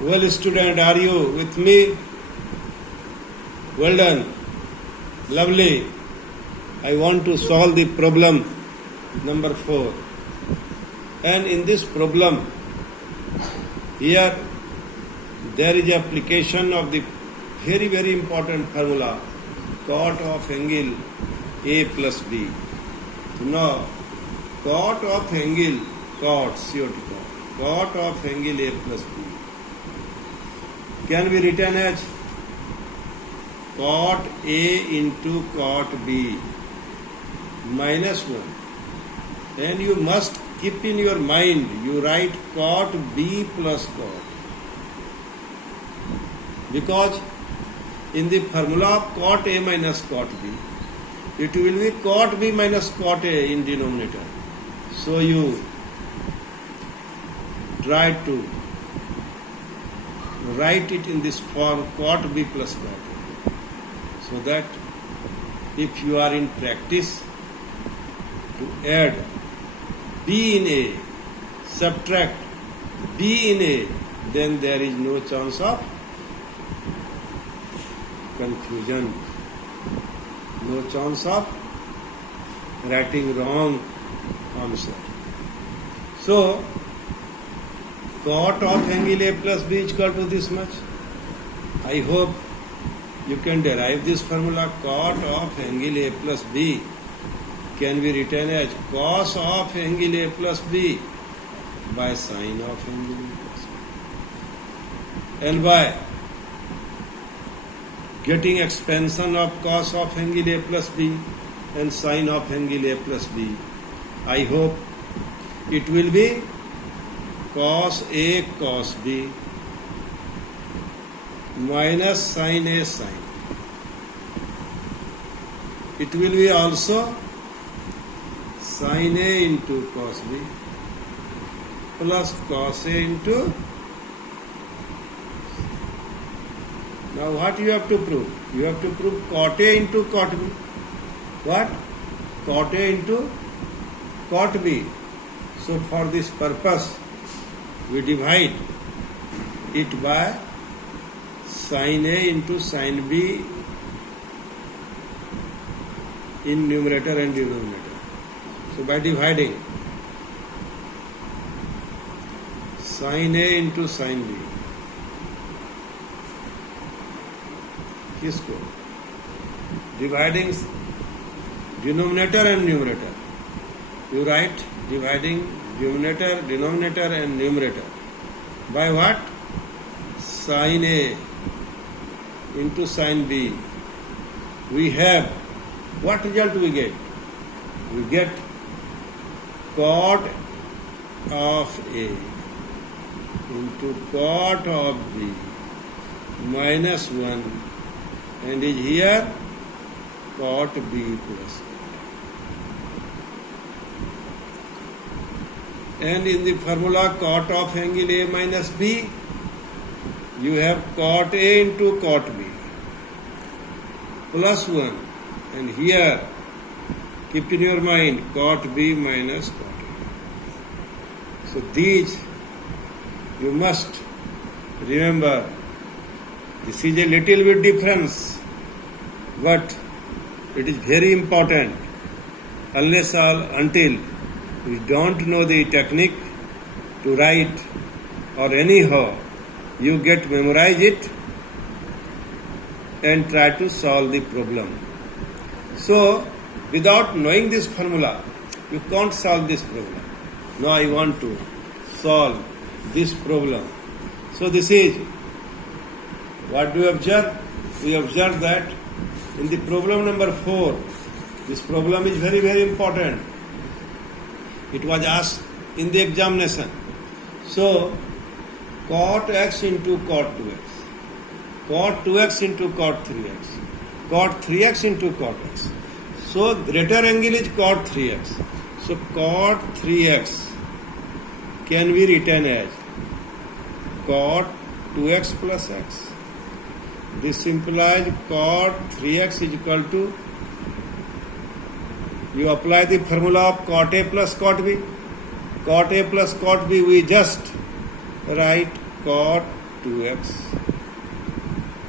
Well, student, are you with me? Well done. Lovely. I want to solve the problem number 4. And in this problem, here there is application of the very important formula, cot of angle A plus B. Now, cot of angle, cot of angle A plus B can be written as cot A into cot B minus 1. And you must keep in your mind, you write cot B plus cot. Because in the formula of cot A minus cot B, it will be cot B minus cot A in denominator. So you try to write it in this form, cot B plus cot A. So that if you are in practice to add B in A, subtract B in A, then there is no chance of confusion, no chance of writing wrong answer. So, cot of angle A plus B is equal to this much. I hope you can derive this formula. Cot of angle A plus B can be written as cos of angle A plus B by sine of angle A plus B. And by getting expansion of cos of angle A plus B and sine of angle A plus B, I hope it will be cos A cos B minus sine A sine. It will be also sine A into cos B plus cos A into. Now what you have to prove? You have to prove cot A into cot B. What? Cot A into cot B. So for this purpose, we divide it by sine A into sine B in numerator and denominator. So by dividing sine A into sine B, किसको? Dividing denominator and numerator. You write dividing denominator and numerator by what? Sine A into sine B. We have, what result we get? We get cot of A into cot of B minus 1, and is here cot B plus. And in the formula cot of angle A minus B, you have cot A into cot B plus 1, and here keep in your mind cot B minus cot A. So these you must remember. This is a little bit difference, but it is very important. Until we don't know the technique to write, or anyhow you get memorize it and try to solve the problem. So without knowing this formula, you can't solve this problem. Now I want to solve this problem. So this is what do we observe? We observe that in the problem number 4, this problem is very important. It was asked in the examination. So, cot x into cot 2x, cot 2x into cot 3x, cot 3x into cot x. So, greater angle is cot 3x. So, cot 3x can be written as cot 2x plus x. This implies cot 3x is equal to, you apply the formula of cot A plus cot B. Cot A plus cot B, we just write cot 2x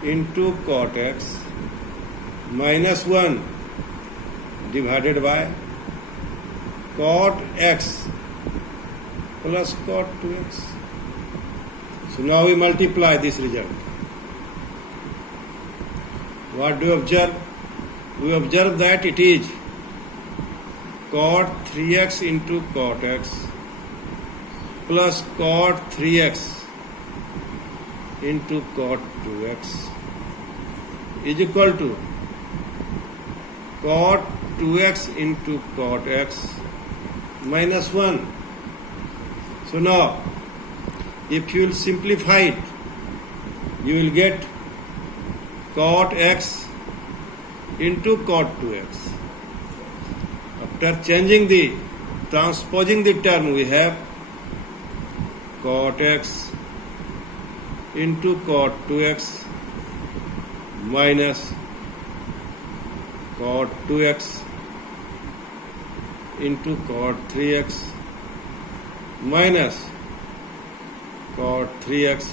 into cot x minus 1 divided by cot x plus cot 2x. So now we multiply this result. What do we observe? We observe that it is cot 3x into cot x plus cot 3x into cot 2x is equal to cot 2x into cot x minus 1. So now, if you will simplify it, you will get cot x into cot 2x. After transposing the term, we have cot x into cot 2x minus cot 2x into cot 3x minus cot 3x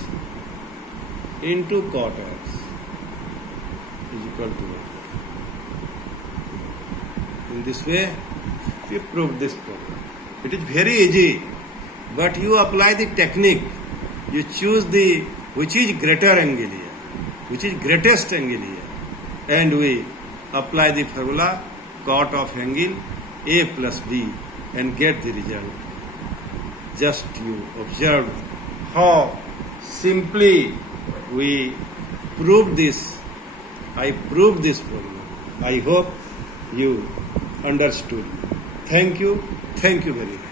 into cot x is equal to 1. In this way, we prove this problem. It is very easy, but you apply the technique. You choose which is greater angle here, which is greatest angle here, and we apply the formula cot of angle A plus B and get the result. Just you observe how simply we prove this. I proved this problem. I hope you understood. Thank you very much.